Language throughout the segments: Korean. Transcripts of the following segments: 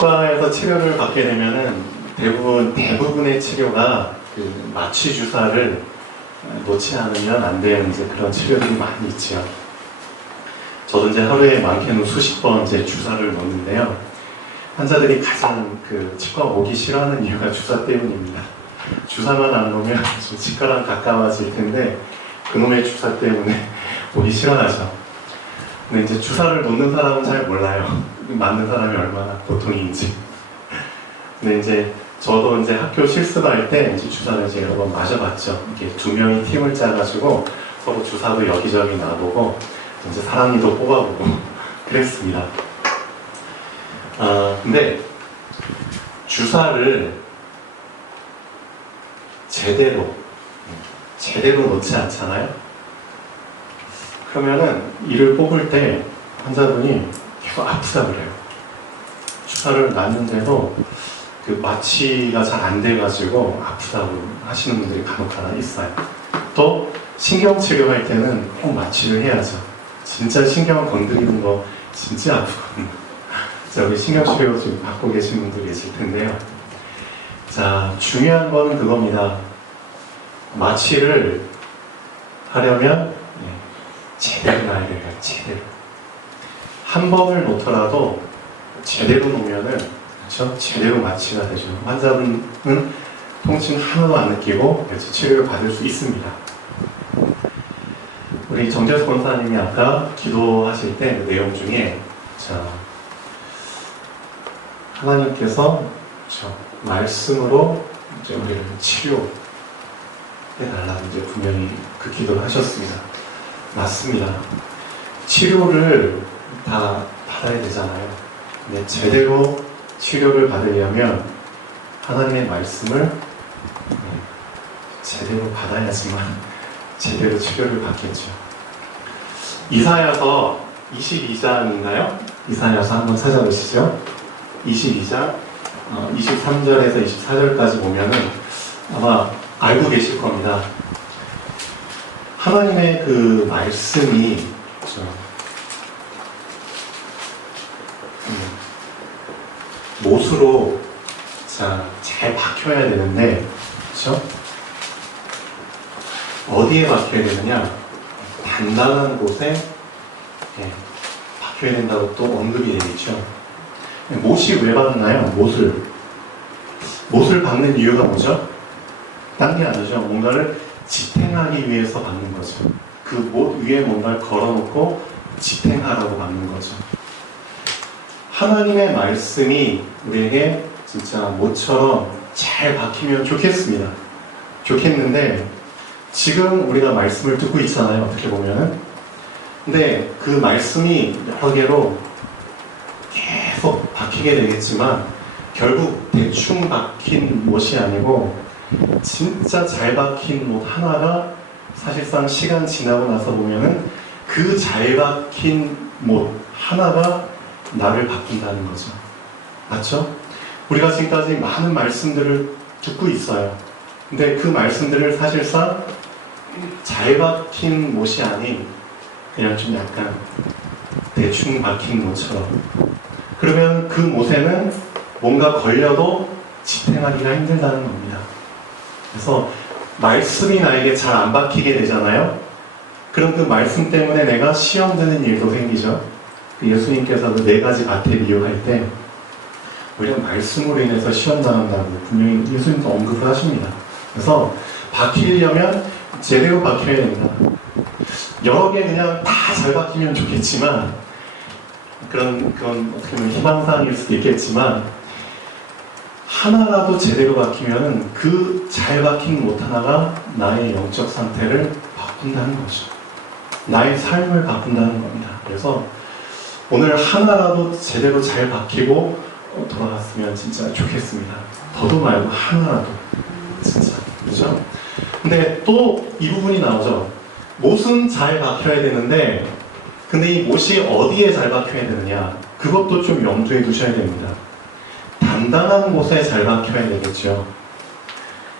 치과에서 치료를 받게 되면은 대부분의 치료가 그 마취 주사를 놓지 않으면 안 되는 이제 그런 치료들이 많이 있죠. 저도 이제 하루에 많게는 수십 번 이제 주사를 놓는데요. 환자들이 가장 그 치과 오기 싫어하는 이유가 주사 때문입니다. 주사만 안 놓으면 좀 치과랑 가까워질 텐데 그놈의 주사 때문에 오기 싫어하죠. 근데 이제 주사를 놓는 사람은 잘 몰라요. 맞는 사람이 얼마나 고통인지. 근데 이제 저도 이제 학교 실습할 때 이제 주사를 이제 여러 번 맞아봤죠. 이렇게 두 명이 팀을 짜가지고 서로 주사도 여기저기 놔보고 이제 사랑니도 뽑아보고 그랬습니다. 근데 주사를 제대로 놓지 않잖아요. 그러면은 이를 뽑을 때 환자분이 계속 아프다 그래요. 주사를 놨는데도 그 마취가 잘 안 돼가지고 아프다고 하시는 분들이 간혹 하나 있어요. 또 신경 치료할 때는 꼭 마취를 해야죠. 진짜 신경 건드리는 거 진짜 아프거든요. 자, 우리 신경 치료 지금 받고 계신 분들이 계실 텐데요. 자, 중요한 거는 그겁니다. 마취를 하려면 제대로 놔야 돼요. 제대로. 한 번을 놓더라도 제대로 놓으면은 그렇죠? 제대로 마취가 되죠. 환자분은 통증 하나도 안 느끼고 치료를 받을 수 있습니다. 우리 정재수 권사님이 아까 기도하실 때 그 내용 중에 자, 하나님께서 그렇죠? 말씀으로 이제 우리를 치료해달라고 이제 분명히 그 기도를 하셨습니다. 맞습니다. 치료를 다 받아야 되잖아요. 근데 제대로 치료를 받으려면 하나님의 말씀을 제대로 받아야지만 제대로 치료를 받겠죠. 이사야서 22장인가요? 이사야서 한번 찾아보시죠. 22장 23절에서 24절까지 보면은 아마 알고 계실 겁니다. 하나님의 그 말씀이 못으로 잘 박혀야 되는데, 그렇죠? 어디에 박혀야 되느냐? 단단한 곳에 박혀야 된다고 또 언급이 되어 있죠. 못이 왜 박나요? 못을 박는 이유가 뭐죠? 딴 게 아니죠. 뭔가를 지탱하기 위해서 박는 거죠. 그 못 위에 뭔가를 걸어놓고 지탱하라고 박는 거죠. 하나님의 말씀이 우리에게 진짜 못처럼 잘 박히면 좋겠습니다. 좋겠는데 지금 우리가 말씀을 듣고 있잖아요. 어떻게 보면은. 근데 그 말씀이 여러 개로 계속 박히게 되겠지만 결국 대충 박힌 못이 아니고 진짜 잘 박힌 못 하나가 사실상 시간 지나고 나서 보면은 그 잘 박힌 못 하나가 나를 바꾼다는 거죠. 맞죠? 우리가 지금까지 많은 말씀들을 듣고 있어요. 근데 그 말씀들을 사실상 잘 박힌 못이 아닌 그냥 좀 약간 대충 박힌 못처럼. 그러면 그 못에는 뭔가 걸려도 지탱하기가 힘들다는 겁니다. 그래서 말씀이 나에게 잘 안 박히게 되잖아요. 그럼 그 말씀 때문에 내가 시험 드는 일도 생기죠. 예수님께서도 4가지 가택 이유할 때 오히려 말씀으로 인해서 시험 당한다고 분명히 예수님도 언급을 하십니다. 그래서 박히려면 제대로 박혀야 됩니다. 여러 개 그냥 다 잘 박히면 좋겠지만 그건 어떻게 보면 희망사항일 수도 있겠지만 하나라도 제대로 박히면 그 잘 박힌 못 하나가 나의 영적 상태를 바꾼다는 거죠. 나의 삶을 바꾼다는 겁니다. 그래서 오늘 하나라도 제대로 잘 박히고 돌아갔으면 진짜 좋겠습니다. 더도 말고 하나라도 진짜 그렇죠? 근데 또 이 부분이 나오죠. 못은 잘 박혀야 되는데 근데 이 못이 어디에 잘 박혀야 되느냐 그것도 좀 염두에 두셔야 됩니다. 단단한 곳에 잘 박혀야 되겠죠.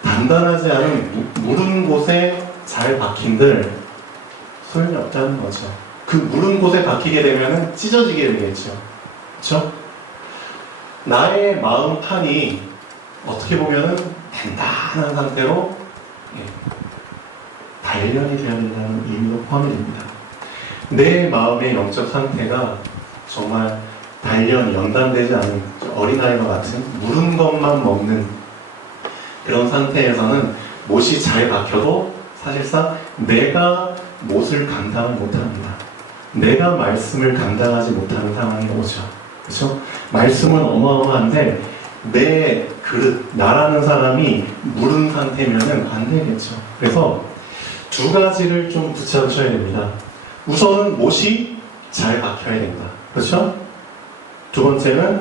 단단하지 않은 무른 곳에 잘 박힌들 소용이 없다는 거죠. 그 무른 곳에 박히게 되면 찢어지게 되겠죠. 그렇죠? 나의 마음판이 어떻게 보면은 단단한 상태로 단련이 되어야 된다는 의미로 포함이 됩니다. 내 마음의 영적 상태가 정말 단련, 연단되지 않은 어린아이와 같은 물은 것만 먹는 그런 상태에서는 못이 잘 박혀도 사실상 내가 못을 감당을 못합니다. 내가 말씀을 감당하지 못하는 상황이 오죠. 그렇죠? 말씀은 어마어마한데 내 그릇, 나라는 사람이 무른 상태면은 안 되겠죠. 그래서 두 가지를 좀 붙잡으셔야 됩니다. 우선은 못이 잘 박혀야 된다. 그렇죠? 두 번째는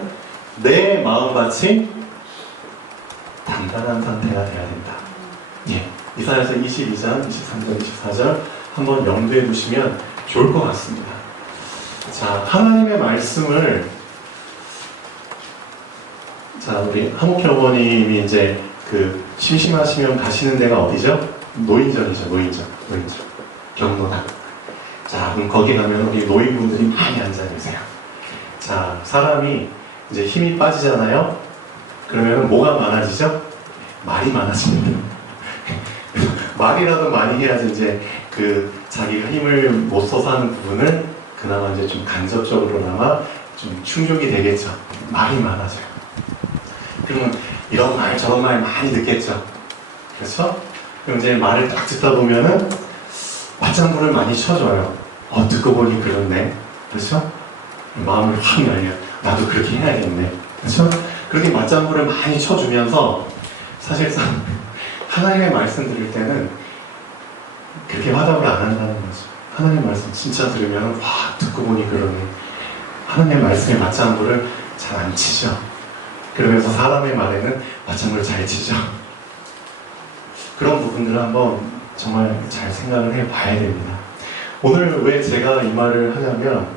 내 마음같이 단단한 상태가 돼야 된다. 예. 이사야서 22장, 23절, 24절 한번 염두에 두시면 좋을 것 같습니다. 자, 하나님의 말씀을 자, 우리 한옥희 어머님이 이제 그 심심하시면 가시는 데가 어디죠? 노인전이죠, 노인전. 경로당. 자, 그럼 거기 가면 우리 노인분들이 많이 앉아 계세요. 자, 사람이 이제 힘이 빠지잖아요? 그러면 뭐가 많아지죠? 말이 많아집니다. 말이라도 많이 해야지 이제 그 자기가 힘을 못 써서 하는 부분을 그나마 이제 좀 간접적으로나마 좀 충족이 되겠죠. 말이 많아져요. 그러면 이런 말 저런 말 많이 듣겠죠. 그렇죠? 그럼 이제 말을 딱 듣다 보면은 맞장구를 많이 쳐줘요. 듣고 보니 그렇네. 그렇죠? 마음을 확 열려. 나도 그렇게 해야겠네. 그렇죠? 그렇게 맞장구를 많이 쳐주면서 사실상 하나님의 말씀 들을 때는 그렇게 화답을 안 한다는 거죠. 하나님의 말씀 진짜 들으면 와 듣고 보니 그러네. 하나님의 말씀에 맞장구를 잘 안 치죠. 그러면서 사람의 말에는 맞장구를 잘 치죠. 그런 부분들을 한번 정말 잘 생각을 해봐야 됩니다. 오늘 왜 제가 이 말을 하냐면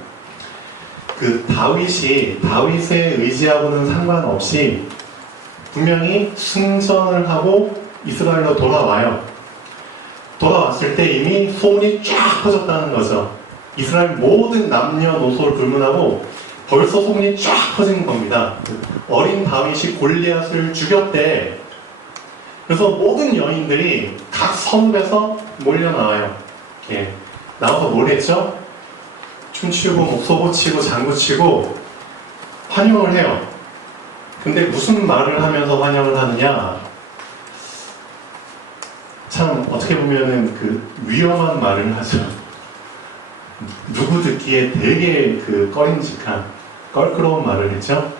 그 다윗에 의지하고는 상관없이 분명히 승전을 하고 이스라엘로 돌아와요. 돌아왔을 때 이미 소문이 쫙 퍼졌다는 거죠. 이스라엘 모든 남녀노소를 불문하고 벌써 소문이 쫙 퍼진 겁니다. 어린 다윗이 골리앗을 죽였대. 그래서 모든 여인들이 각 성읍에서 몰려 나와요. 이렇게 나와서 뭘 했죠? 춤추고 목소고 치고 장구 치고 환영을 해요. 근데 무슨 말을 하면서 환영을 하느냐? 참 어떻게 보면은 그 위험한 말을 하죠. 누구 듣기에 되게 그 꺼림직한 껄끄러운 말을 했죠.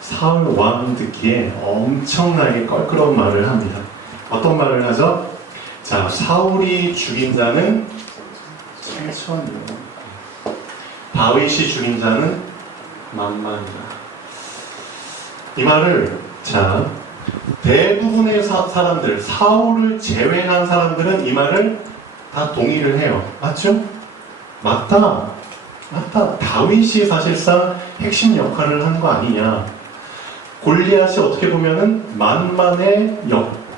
사울 왕 듣기에 엄청나게 껄끄러운 말을 합니다. 어떤 말을 하죠? 자, 사울이 죽인 자는 7,000이요. 다윗이 죽인 자는 10,000이다. 이 말을 자 대부분의 사람들, 사울을 제외한 사람들은 이 말을 다 동의를 해요. 맞죠? 맞다. 다윗이 사실상 핵심 역할을 한 거 아니냐. 골리앗이 어떻게 보면은 만만의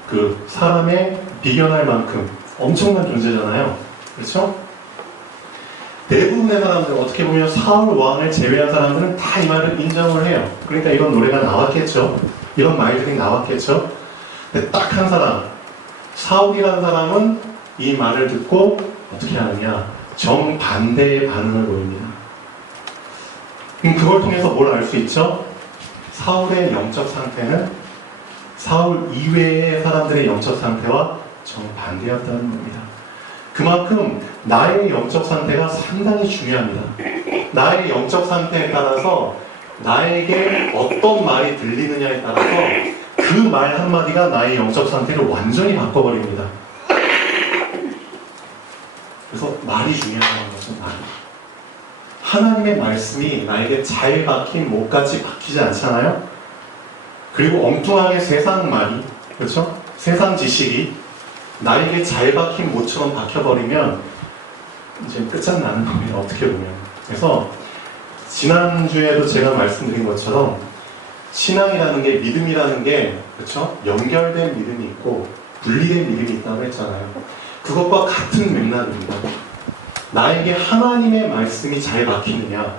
그 사람의 비견할 만큼 엄청난 존재잖아요. 그렇죠? 대부분의 사람들 어떻게 보면 사울 왕을 제외한 사람들은 다 이 말을 인정을 해요. 그러니까 이런 노래가 나왔겠죠. 이런 말들이 나왔겠죠. 근데 딱 한 사람, 사울이라는 사람은 이 말을 듣고 어떻게 하느냐, 정반대의 반응을 보입니다. 그럼 그걸 통해서 뭘 알 수 있죠? 사울의 영적 상태는 사울 이외의 사람들의 영적 상태와 정반대였다는 겁니다. 그만큼 나의 영적 상태가 상당히 중요합니다. 나의 영적 상태에 따라서 나에게 어떤 말이 들리느냐에 따라서 그 말 한마디가 나의 영적 상태를 완전히 바꿔버립니다. 그래서 말이 중요하다는 것은 말. 하나님의 말씀이 나에게 잘 박힌 못같이 박히지 않잖아요? 그리고 엉뚱하게 세상 말이, 그렇죠? 세상 지식이 나에게 잘 박힌 못처럼 박혀버리면 이제 끝장나는 겁니다. 어떻게 보면. 그래서 지난주에도 제가 말씀드린 것처럼 신앙이라는 게, 믿음이라는 게, 그렇죠? 연결된 믿음이 있고 분리된 믿음이 있다고 했잖아요. 그것과 같은 맥락입니다. 나에게 하나님의 말씀이 잘 박히느냐,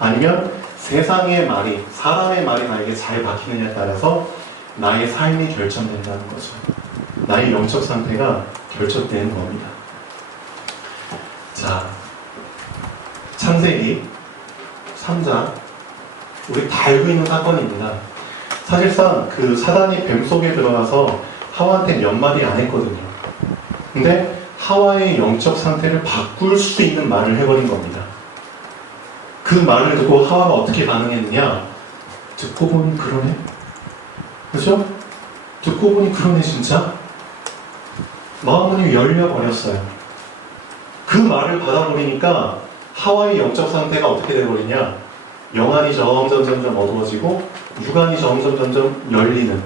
아니면 세상의 말이, 사람의 말이 나에게 잘 박히느냐에 따라서 나의 삶이 결정된다는 거죠. 나의 영적 상태가 결정되는 겁니다. 자, 창세기 3장, 우리 다 알고 있는 사건입니다. 사실상 그 사단이 뱀 속에 들어가서 하와한테 몇 마디 안 했거든요. 근데 하와의 영적 상태를 바꿀 수 있는 말을 해버린 겁니다. 그 말을 듣고 하와가 어떻게 반응했느냐? 듣고 보니 그러네? 그죠? 듣고 보니 그러네 진짜? 마음문이 열려버렸어요. 그 말을 받아버리니까 하와의 영적 상태가 어떻게 돼버리냐? 영안이 점점 어두워지고 육안이 점점 열리는,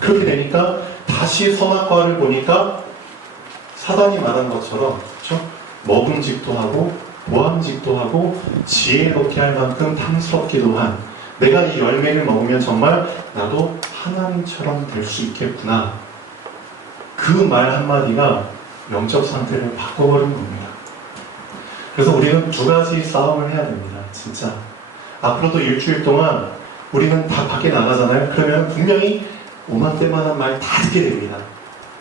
그렇게 되니까 다시 선악과를 보니까 사단이 말한 것처럼, 그렇죠? 먹음직도 하고 보암직도 하고 지혜롭게 할 만큼 탐스럽기도 한, 내가 이 열매를 먹으면 정말 나도 하나님처럼 될 수 있겠구나. 그 말 한마디가 영적 상태를 바꿔버린 겁니다. 그래서 우리는 두 가지 싸움을 해야 됩니다. 진짜 앞으로도 일주일 동안 우리는 다 밖에 나가잖아요. 그러면 분명히 오만때만한 말 다 듣게 됩니다.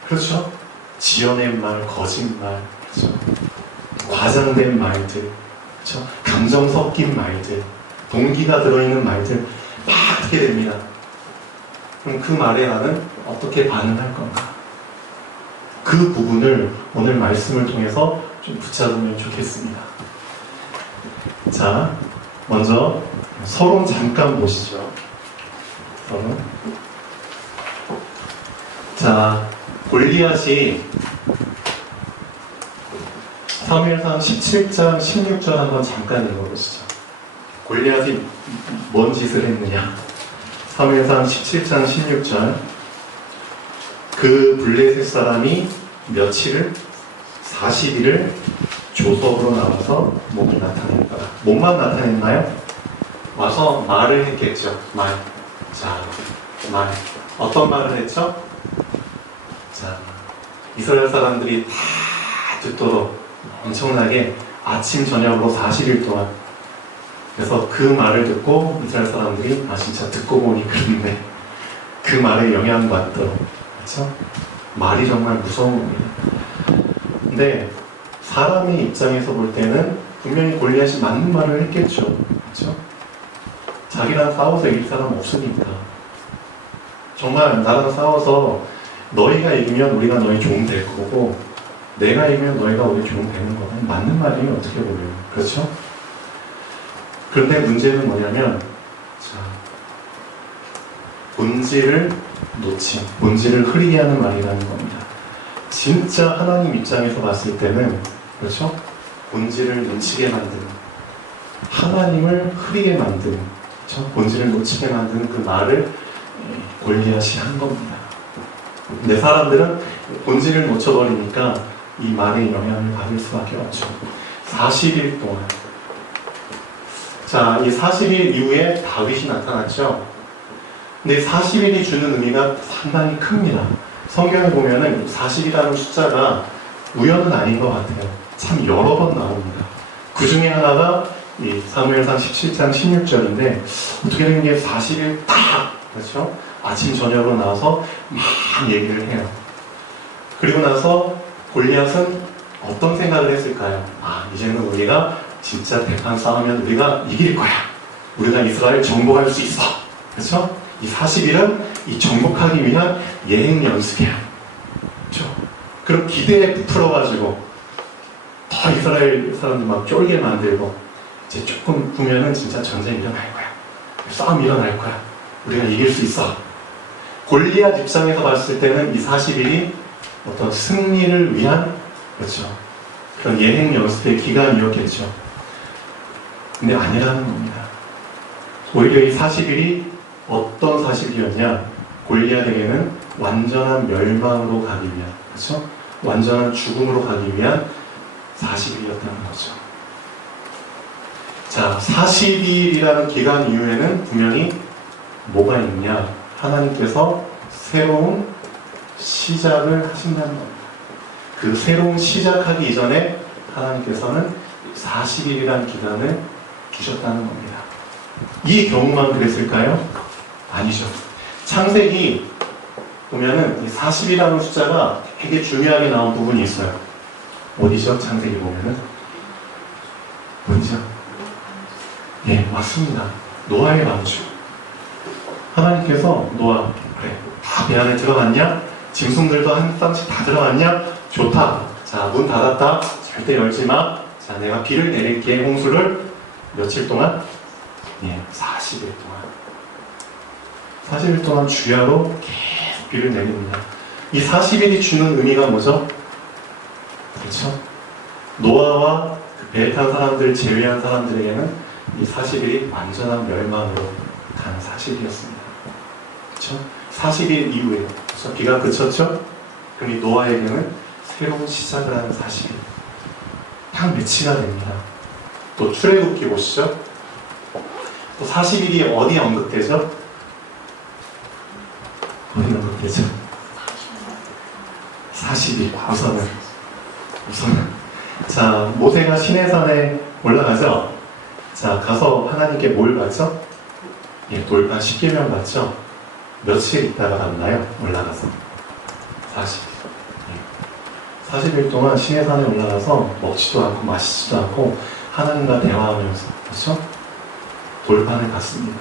그렇죠? 지어낸 말, 거짓말, 그렇죠? 과장된 말들, 그렇죠? 감정 섞인 말들, 동기가 들어있는 말들 막 듣게 됩니다. 그럼 그 말에 나는 어떻게 반응할 건가? 그 부분을 오늘 말씀을 통해서 좀 붙잡으면 좋겠습니다. 자, 먼저 서론 잠깐 보시죠. 서론. 자, 골리앗이 사무엘상 17장 16절 한번 잠깐 읽어보시죠. 골리앗이 뭔 짓을 했느냐? 사무엘상 17장 16절. 그 블레셋 사람이 며칠을 40일을 조석으로 나와서 몸을 나타냈더라. 몸만 나타냈나요? 와서 말을 했겠죠. 말. 자, 말. 어떤 말을 했죠? 자, 이스라엘 사람들이 다 듣도록 엄청나게 아침 저녁으로 40일 동안, 그래서 그 말을 듣고 이스라엘 사람들이 진짜 듣고 보니 그렇네, 그 말에 영향받도록, 그렇죠? 말이 정말 무서운 겁니다. 근데 사람의 입장에서 볼 때는 분명히 골리앗이 맞는 말을 했겠죠. 그렇죠? 자기랑 싸워서 이길 사람 없으니까. 정말 나랑 싸워서 너희가 이기면 우리가 너희 종 될 거고, 내가 이기면 너희가 우리 종 되는 거는 맞는 말이에요. 어떻게 보면. 그렇죠? 그런데 문제는 뭐냐면, 자, 본질을 놓친, 본질을 흐리게 하는 말이라는 겁니다. 진짜 하나님 입장에서 봤을 때는, 그렇죠? 본질을 놓치게 만드는, 하나님을 흐리게 만드는, 그렇죠? 본질을 놓치게 만드는 그 말을 골리앗이 한 겁니다. 근데 사람들은 본질을 놓쳐버리니까 이 말에 영향을 받을 수밖에 없죠. 40일 동안. 자, 이 40일 이후에 다윗이 나타났죠. 근데 40일이 주는 의미가 상당히 큽니다. 성경에 보면은 40이라는 숫자가 우연은 아닌 것 같아요. 참 여러 번 나옵니다. 그 중에 하나가 이 사무엘상 17장 16절인데, 어떻게 된 게 40일 딱, 그렇죠? 아침 저녁으로 나와서 막 얘기를 해요. 그리고 나서 골리앗은 어떤 생각을 했을까요? 이제는 우리가 진짜 대판 싸우면 우리가 이길 거야. 우리가 이스라엘 정복할 수 있어. 그렇죠? 이 40일은 이 정복하기 위한 예행 연습이야. 그렇죠? 그럼 기대에 부풀어가지고 더 이스라엘 사람들 막 쫄게 만들고, 이제 조금 보면은 진짜 전쟁이 일어날 거야. 싸움 일어날 거야. 우리가 이길 수 있어. 골리앗 입장에서 봤을 때는 이 40일이 어떤 승리를 위한, 그렇죠, 그런 예행 연습의 기간이었겠죠. 근데 아니라는 겁니다. 오히려 이 40일이 어떤 40일이었냐? 골리앗에게는 완전한 멸망으로 가기 위한, 그렇죠? 완전한 죽음으로 가기 위한 40일이었다는 거죠. 자, 40일이라는 기간 이후에는 분명히 뭐가 있냐? 하나님께서 새로운 시작을 하신다는 겁니다. 그 새로운 시작하기 이전에 하나님께서는 40일이라는 기간을 주셨다는 겁니다. 이 경우만 그랬을까요? 아니죠. 창세기 보면은 이 40이라는 숫자가 되게 중요하게 나온 부분이 있어요. 어디죠? 창세기 보면은 어디죠? 예, 맞습니다. 노아의 방주. 하나님께서 노아, 그래, 다 배 안에 들어갔냐? 짐승들도 한 쌍씩 다 들어갔냐? 좋다. 자, 문 닫았다. 절대 열지 마. 자, 내가 비를 내릴게. 홍수를 며칠 동안? 예, 40일 동안. 40일 동안 주야로 계속 비를 내립니다. 이 40일이 주는 의미가 뭐죠? 그렇죠? 노아와 그 배에 탄 사람들 제외한 사람들에게는 이 40일이 완전한 멸망으로 간 40일이었습니다. 그렇죠? 40일 이후에 그렇죠? 비가 그쳤죠? 그럼 이 노아에게는 새로운 시작을 하는 40일. 딱 며칠가 됩니다. 또 출애굽기 보시죠. 또 40일이 어디에 언급되죠? 어디 언급되죠? 40일 우선은 자, 모세가 시내산에 올라가죠. 자, 가서 하나님께 뭘 받죠? 예, 돌판 10계명 받죠. 며칠 있다가 갔나요? 올라가서 40일. 40일 동안 시내산에 올라가서 먹지도 않고 마시지도 않고 하나님과 대화하면서, 그렇죠? 돌판을 갔습니다.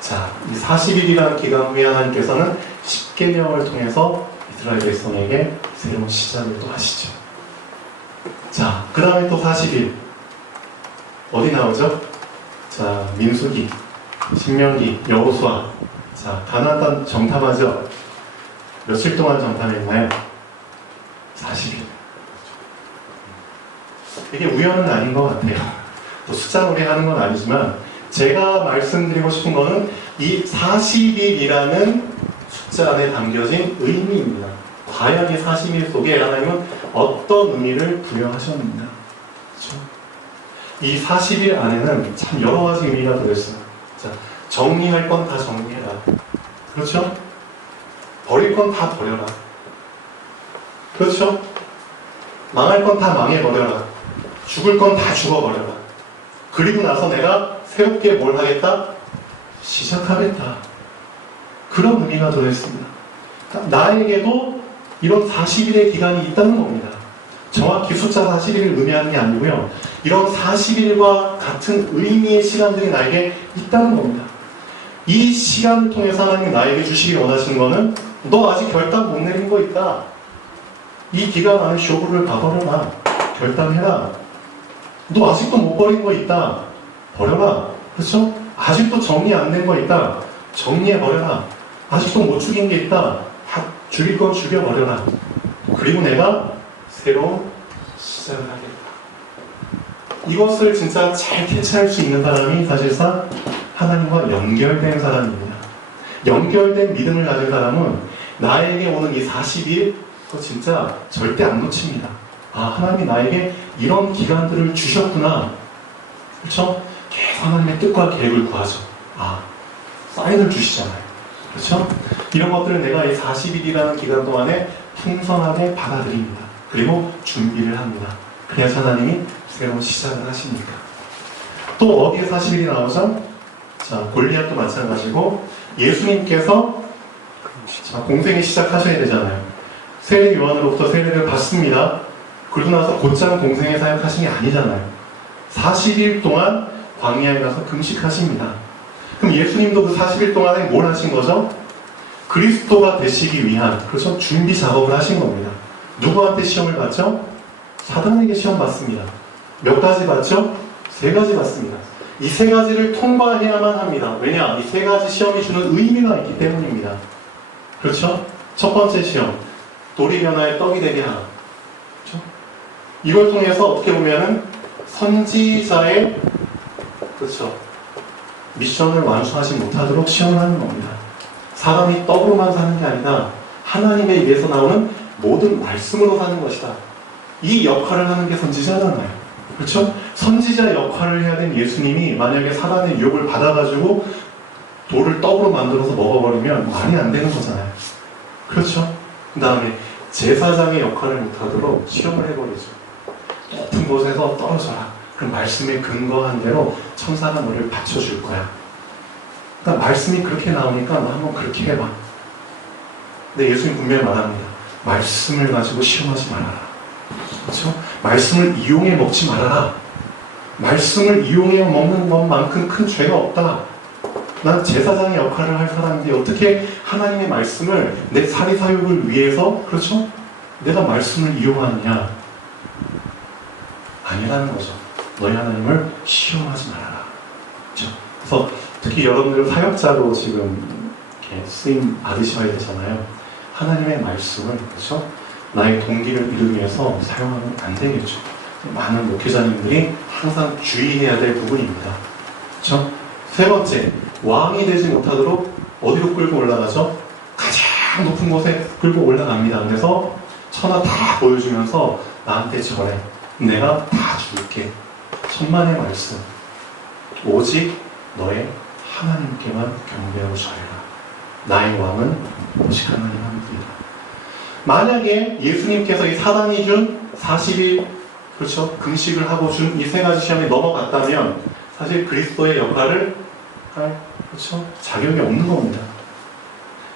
자, 이 40일이라는 기간 후에 하나님께서는 10계명을 통해서 이스라엘 백성에게 새로운 시작을 또 하시죠. 자, 그 다음에 또 40일 어디 나오죠? 자, 민수기, 신명기, 여호수아. 자, 가나안 땅 정탐하죠. 며칠 동안 정탐했나요? 40일. 이게 우연은 아닌 것 같아요. 또 숫자놀이 하는 건 아니지만 제가 말씀드리고 싶은 거는 이 40일이라는 숫자 안에 담겨진 의미입니다. 과연 이 40일 속에 하나님은 어떤 의미를 부여하셨는가? 그렇죠? 이 40일 안에는 참 여러 가지 의미가 들어있어요. 자, 정리할 건 다 정리해라. 그렇죠? 버릴 건 다 버려라. 그렇죠? 망할 건 다 망해버려라. 죽을 건 다 죽어버려라. 그리고 나서 내가 새롭게 뭘 하겠다? 시작하겠다. 그런 의미가 들어있습니다. 나에게도 이런 40일의 기간이 있다는 겁니다. 정확히 숫자 40일을 의미하는 게 아니고요. 이런 40일과 같은 의미의 시간들이 나에게 있다는 겁니다. 이 시간을 통해서 하나님이 나에게 주시기 원하시는 거는 너 아직 결단 못 내린 거 있다. 이 기간 안에 쇼부를 봐버려라. 결단해라. 너 아직도 못 버린 거 있다. 버려라. 그렇죠? 아직도 정리 안 된 거 있다. 정리해버려라. 아직도 못 죽인 게 있다. 다 죽일 건 죽여버려라. 그리고 내가 새로운 시작을 하겠다. 이것을 진짜 잘 캐치할 수 있는 사람이 사실상 하나님과 연결된 사람입니다. 연결된 믿음을 가진 사람은 나에게 오는 이 40일 그거 진짜 절대 안 놓칩니다. 아, 하나님이 나에게 이런 기간들을 주셨구나. 그렇죠? 계속 하나님의 뜻과 계획을 구하죠. 아, 사인을 주시잖아요. 그렇죠? 이런 것들을 내가 이 40일이라는 기간 동안에 풍성하게 받아들입니다. 그리고 준비를 합니다. 그래야 하나님이 새로운 시작을 하십니까? 또 어디에 40일이 나오죠? 자, 골리앗도 마찬가지고 예수님께서 자, 공생이 시작하셔야 되잖아요. 세례 요한으로부터 세례를 받습니다. 그러고 나서 곧장 공생에 사역하신 게 아니잖아요. 40일 동안 광야에 가서 금식하십니다. 그럼 예수님도 그 40일 동안에 뭘 하신 거죠? 그리스도가 되시기 위한, 그래서 준비 작업을 하신 겁니다. 누구한테 시험을 봤죠? 사단에게 시험 봤습니다. 몇 가지 봤죠? 3가지 봤습니다. 이 3가지를 통과해야만 합니다. 왜냐? 이 3가지 시험이 주는 의미가 있기 때문입니다. 그렇죠? 첫 번째 시험, 돌이 변화에 떡이 되게 하라. 그렇죠? 이걸 통해서 어떻게 보면은 선지자의 그렇죠? 미션을 완수하지 못하도록 시험을 하는 겁니다. 사람이 떡으로만 사는 게 아니라 하나님의 입에서 나오는 모든 말씀으로 사는 것이다. 이 역할을 하는 게 선지자잖아요. 그렇죠? 선지자 역할을 해야 된 예수님이 만약에 사단의 유혹을 받아가지고 돌을 떡으로 만들어서 먹어버리면 말이 안 되는 거잖아요. 그렇죠? 그 다음에 제사장의 역할을 못하도록 시험을 해버리죠. 높은 곳에서 떨어져라. 그 말씀에 근거한 대로 천사가 너를 받쳐줄 거야. 그러니까 말씀이 그렇게 나오니까 너 한번 그렇게 해봐. 근데 예수님 분명히 말합니다. 말씀을 가지고 시험하지 말아라. 그렇죠? 말씀을 이용해 먹지 말아라. 말씀을 이용해 먹는 것만큼 큰 죄가 없다. 난 제사장의 역할을 할 사람인데 어떻게 하나님의 말씀을 내 사리사욕을 위해서, 그렇죠? 내가 말씀을 이용하느냐? 아니라는 거죠. 너희 하나님을 시험하지 말아라. 그렇죠? 그래서 특히 여러분들 사역자로 지금 이렇게 쓰임 받으셔야 되잖아요. 하나님의 말씀을, 그렇죠? 나의 동기를 이루기 위해서 사용하면 안 되겠죠. 많은 목회자님들이 항상 주의해야 될 부분입니다. 그렇죠? 세 번째, 왕이 되지 못하도록 어디로 끌고 올라가죠? 가장 높은 곳에 끌고 올라갑니다. 그래서 천하 다 보여주면서 나한테 절해. 내가 다 줄게. 천만의 말씀. 오직 너의 하나님께만 경배하고 절해라. 나의 왕은 오직 하나님 한 분이다. 만약에 예수님께서 이 사단이 준 40일, 그렇죠? 금식을 하고 준 이 세 가지 시험에 넘어갔다면 사실 그리스도의 역할을 할, 그렇죠? 자격이 없는 겁니다.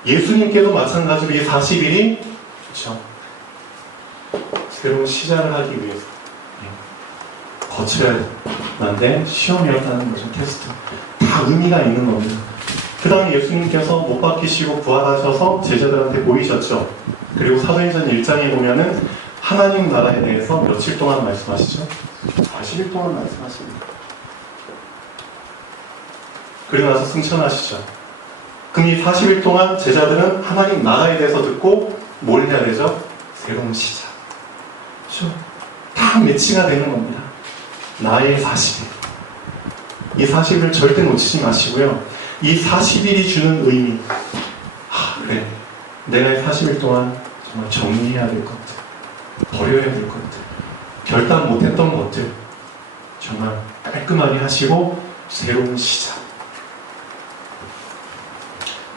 예수님께도 마찬가지로 이 40일이, 그렇죠? 새로운 시작을 하기 위해서 거쳐야 하는데 시험이었다는 거죠. 테스트. 다 의미가 있는 겁니다. 그 다음에 예수님께서 못 박히시고 부활하셔서 제자들한테 보이셨죠. 그리고 사도행전 1장에 보면은 하나님 나라에 대해서 며칠 동안 말씀하시죠? 40일 동안 말씀하십니다. 그리고 나서 승천하시죠. 그럼 이 40일 동안 제자들은 하나님 나라에 대해서 듣고 뭘 해야 되죠? 새로운 시작. 그렇죠? 다 매치가 되는 겁니다. 나의 40일. 이 40일을 절대 놓치지 마시고요. 이 40일이 주는 의미. 그래. 내가 이 40일 동안 정말 정리해야 될 것들, 버려야 될 것들, 결단 못했던 것들 정말 깔끔하게 하시고 새로운 시작.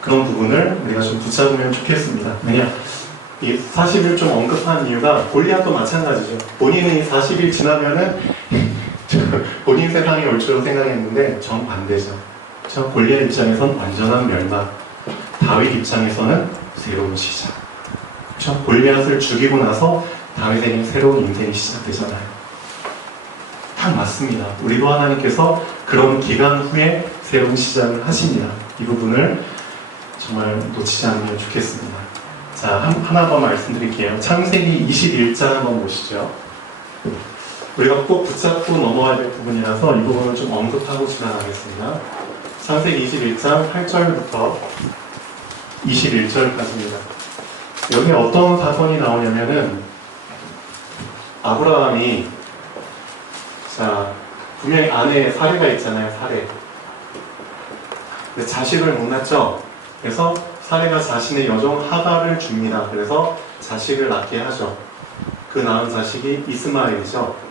그런 부분을 우리가 좀 붙잡으면 좋겠습니다. 왜냐? 이 40일 좀 언급한 이유가 골리앗도 마찬가지죠. 본인은 이 40일 지나면은 본인 세상이 올 줄로 생각했는데 정반대죠. 골리앗 입장에선 완전한 멸망, 다윗 입장에서는 새로운 시작. 골리앗을 죽이고 나서 다윗에게 새로운 인생이 시작되잖아요. 딱 맞습니다. 우리도 하나님께서 그런 기간 후에 새로운 시작을 하십니다. 이 부분을 정말 놓치지 않으면 좋겠습니다. 자, 하나 더 말씀드릴게요. 창세기 21장 한번 보시죠. 우리가 꼭 붙잡고 넘어가야 될 부분이라서 이 부분을 좀 언급하고 지나가겠습니다. 창세기 21장 8절부터 21절까지입니다. 여기 어떤 사건이 나오냐면은 아브라함이, 자, 분명히 아내의 사례가 있잖아요. 사례. 근데 자식을 못 낳죠. 그래서 사례가 자신의 여종 하갈을 줍니다. 그래서 자식을 낳게 하죠. 그 낳은 자식이 이스마엘이죠.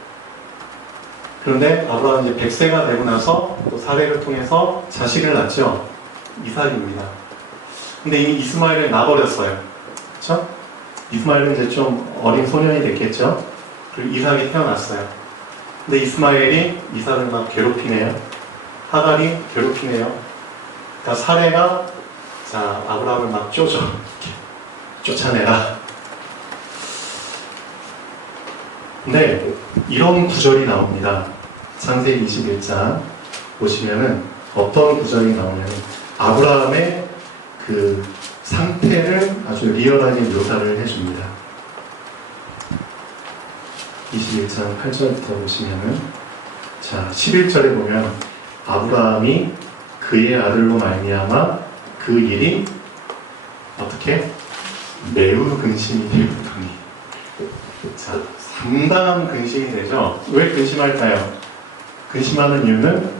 그런데 아브라함이 이제 100세가 되고 나서 또 사례를 통해서 자식을 낳죠. 이삭입니다. 근데 이미 이스마엘을 낳아버렸어요. 그렇죠? 이스마엘은 이제 좀 어린 소년이 됐겠죠. 그리고 이삭이 태어났어요. 근데 이스마엘이 이삭을 막 괴롭히네요. 하갈이 괴롭히네요. 그러니까 사례가, 자, 아브라함을 막 쫓아내라. 근데 이런 구절이 나옵니다. 창세기 21장 보시면은 어떤 구절이 나오냐면 아브라함의 그 상태를 아주 리얼하게 묘사를 해줍니다. 21장 8절부터 보시면은, 자, 11절에 보면 아브라함이 그의 아들로 말미암아 그 일이 어떻게? 매우 근심이 되더니. 자, 상당한 근심이 되죠. 왜 근심할까요? 근심하는 이유는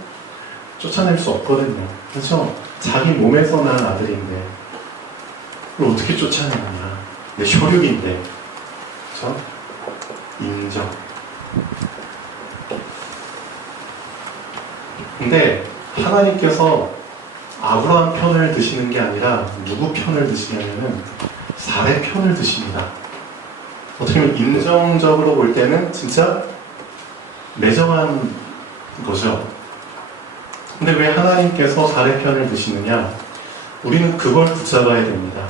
쫓아낼 수 없거든요. 그렇죠? 자기 몸에서 난 아들인데 그걸 어떻게 쫓아내느냐. 내 혈육인데. 그렇죠? 인정. 근데 하나님께서 아브라함 편을 드시는 게 아니라 누구 편을 드시냐면은 사례 편을 드십니다. 어떻게 보면 인정적으로 볼 때는 진짜 매정한 거죠. 근데 왜 하나님께서 반대편을 드시느냐? 우리는 그걸 붙잡아야 됩니다.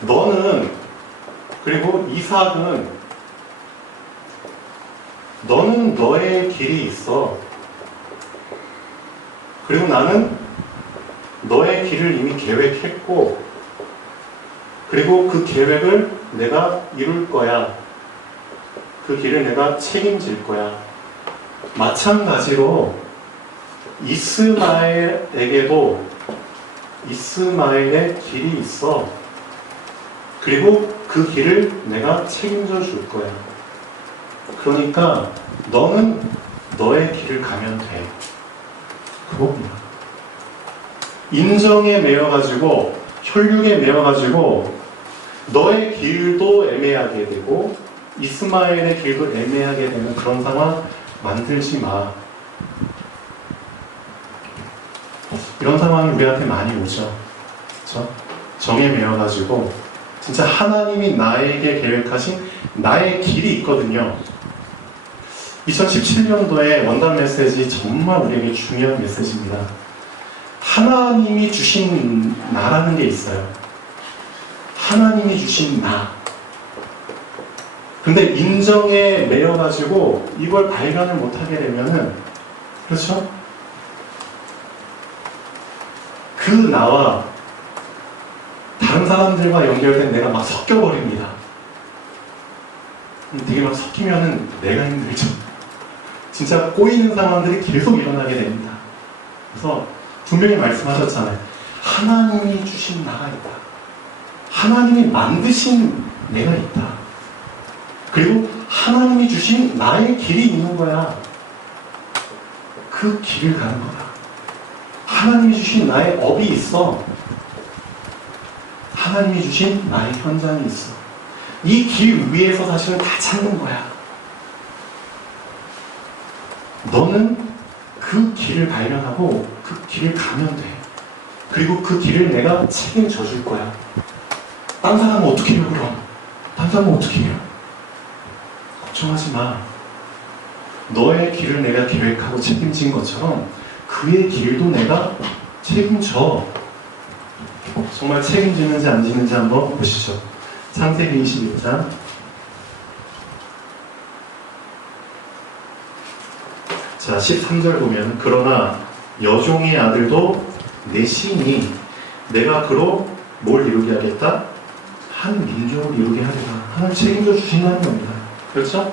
너는, 그리고 이삭은, 너는 너의 길이 있어. 그리고 나는 너의 길을 이미 계획했고, 그리고 그 계획을 내가 이룰 거야. 그 길을 내가 책임질 거야. 마찬가지로 이스마엘에게도 이스마엘의 길이 있어. 그리고 그 길을 내가 책임져 줄 거야. 그러니까 너는 너의 길을 가면 돼. 그겁니다. 인정에 매여가지고, 혈육에 매여가지고 너의 길도 애매하게 되고 이스마엘의 길도 애매하게 되는 그런 상황 만들지 마. 이런 상황이 우리한테 많이 오죠. 그렇죠? 정에 매여가지고 진짜 하나님이 나에게 계획하신 나의 길이 있거든요. 2017년도에 원단 메시지 정말 우리에게 중요한 메시지입니다. 하나님이 주신 나라는 게 있어요. 하나님이 주신 나. 근데 인정에 매여가지고 이걸 발견을 못하게 되면은, 그렇죠? 그 나와 다른 사람들과 연결된 내가 막 섞여버립니다. 되게 막 섞이면은 내가 힘들죠. 진짜 꼬이는 상황들이 계속 일어나게 됩니다. 그래서 분명히 말씀하셨잖아요. 하나님이 주신 나가 있다. 하나님이 만드신 내가 있다. 그리고 하나님이 주신 나의 길이 있는 거야. 그 길을 가는 거다. 하나님이 주신 나의 업이 있어. 하나님이 주신 나의 현장이 있어. 이 길 위에서 사실은 다 찾는 거야. 너는 그 길을 발견하고 그 길을 가면 돼. 그리고 그 길을 내가 책임져 줄 거야. 딴 사람은 어떻게 해요, 그럼? 딴 사람은 어떻게 해요? 걱정하지 마. 너의 길을 내가 계획하고 책임진 것처럼 그의 길도 내가 책임져. 정말 책임지는지 안 지는지 한번 보시죠. 창세기 21장. 자, 13절 보면, 그러나 여종의 아들도 내 신이 내가 그로 뭘 이루게 하겠다? 한 민족을 이루게 하리라. 하나님 책임져 주신다는 겁니다. 그렇죠?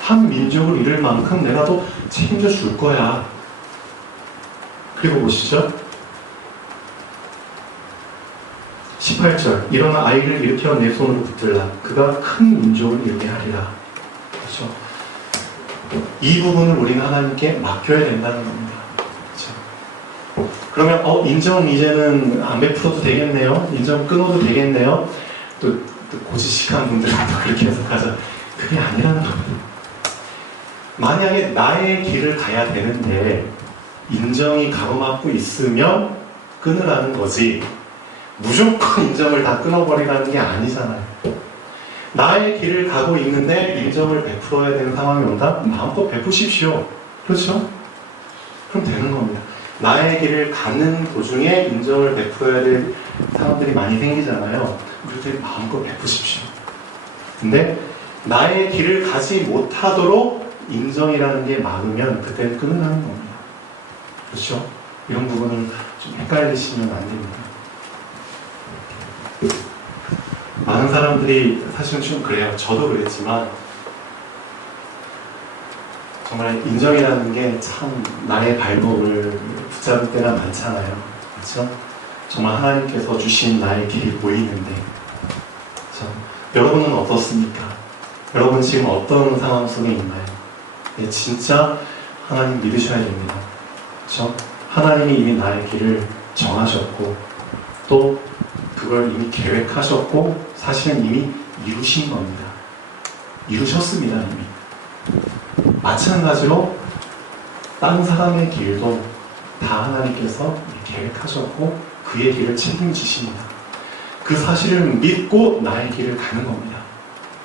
한 민족을 이룰 만큼 내가 또 책임져 줄 거야. 그리고 보시죠. 18절. 일어나 아이를 일으켜 내 손으로 붙들라. 그가 큰 민족을 이루게 하리라. 그렇죠? 이 부분을 우리는 하나님께 맡겨야 된다는 겁니다. 그렇죠? 그러면 인정 이제는 안 베풀어도 되겠네요. 인정 끊어도 되겠네요. 또 고지식한 분들은 또 그렇게 해석하죠. 그게 아니라는 겁니다. 만약에 나의 길을 가야 되는데 인정이 가로막고 있으면 끊으라는 거지, 무조건 인정을 다 끊어버리라는 게 아니잖아요. 나의 길을 가고 있는데 인정을 베풀어야 되는 상황이 온다? 마음껏 베푸십시오. 그렇죠? 그럼 되는 겁니다. 나의 길을 가는 도중에 인정을 베풀어야 될 상황들이 많이 생기잖아요. 그럴 때 마음껏 베푸십시오. 근데 나의 길을 가지 못하도록 인정이라는 게 막으면 그때는 끊으라는 겁니다. 그렇죠? 이런 부분은 좀 헷갈리시면 안 됩니다. 많은 사람들이 사실은 좀 그래요. 저도 그랬지만 정말 인정이라는 게 참 나의 발목을 붙잡을 때가 많잖아요. 그렇죠? 정말 하나님께서 주신 나의 길이 보이는데, 그렇죠? 여러분은 어떻습니까? 여러분 지금 어떤 상황 속에 있나요? 네, 진짜 하나님 믿으셔야 됩니다. 그렇죠? 하나님이 이미 나의 길을 정하셨고 또 그걸 이미 계획하셨고 사실은 이미 이루신 겁니다. 이루셨습니다. 이미. 마찬가지로 다른 사람의 길도 다 하나님께서 계획하셨고 그의 길을 책임지십니다. 그 사실을 믿고 나의 길을 가는 겁니다.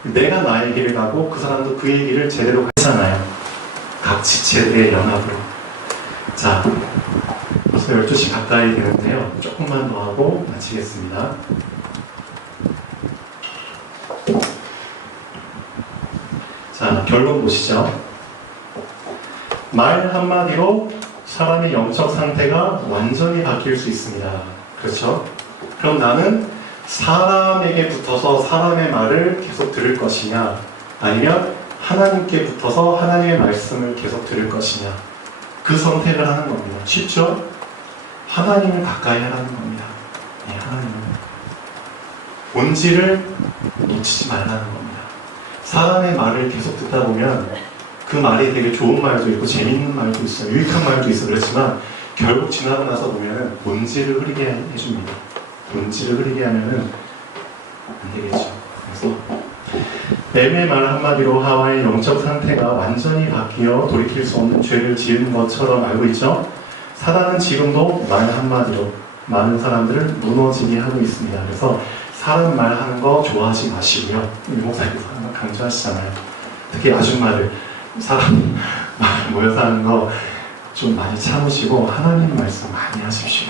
내가 나의 길을 가고 그 사람도 그의 길을 제대로 가잖아요. 지체들의 연합으로. 자, 벌써 12시 가까이 되는데요. 조금만 더 하고 마치겠습니다. 자, 결론 보시죠. 말 한마디로 사람의 영적 상태가 완전히 바뀔 수 있습니다. 그렇죠? 그럼 나는 사람에게 붙어서 사람의 말을 계속 들을 것이냐, 아니면 하나님께 붙어서 하나님의 말씀을 계속 들을 것이냐, 그 선택을 하는 겁니다. 쉽죠? 하나님을 가까이 하라는 겁니다. 네, 하나님을. 본질을 놓치지 말라는 겁니다. 사람의 말을 계속 듣다 보면 그 말이 되게 좋은 말도 있고 재밌는 말도 있어요. 유익한 말도 있어. 그렇지만 결국 지나고 나서 보면 본질을 흐리게 해줍니다. 본질을 흐리게 하면은 안 되겠죠. 그래서 뱀의 말 한마디로 하와의 영적 상태가 완전히 바뀌어 돌이킬 수 없는 죄를 지은 것처럼 알고 있죠. 사단은 지금도 말 한마디로 많은 사람들을 무너지게 하고 있습니다. 그래서 사람 말하는 거 좋아하지 마시고요. 목사님도 항상 강조하시잖아요. 특히 아줌마들 사람 말 모여서 하는 거 좀 많이 참으시고 하나님 말씀 많이 하십시오.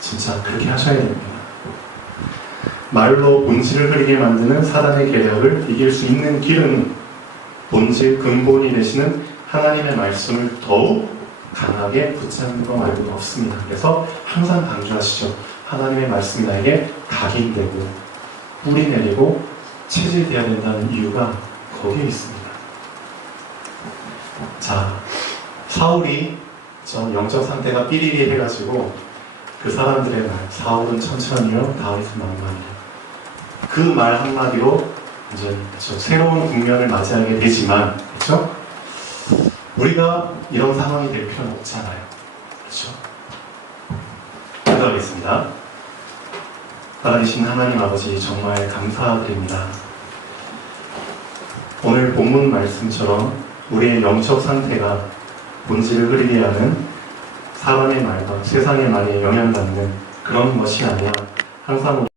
진짜 그렇게 하셔야 됩니다. 말로 본질을 흐리게 만드는 사단의 계략을 이길 수 있는 길은 본질 근본이 되시는 하나님의 말씀을 더욱 강하게 붙잡는 것 말고는 없습니다. 그래서 항상 강조하시죠. 하나님의 말씀이 나에게 각인되고 뿌리 내리고 체질되어야 된다는 이유가 거기에 있습니다. 자, 사울이 영적 상태가 삐리리 해가지고 그 사람들의 말, 사울은 천천히요, 다윗은 만만히요. 그 말 한마디로 이제 새로운 국면을 맞이하게 되지만, 그렇죠? 우리가 이런 상황이 될 필요는 없잖아요. 그렇죠? 기도하겠습니다. 살아계신 하나님 아버지, 정말 감사드립니다. 오늘 본문 말씀처럼 우리의 영적 상태가 본질을 흐리게 하는 사람의 말과 세상의 말에 영향받는 그런 것이 아니라 항상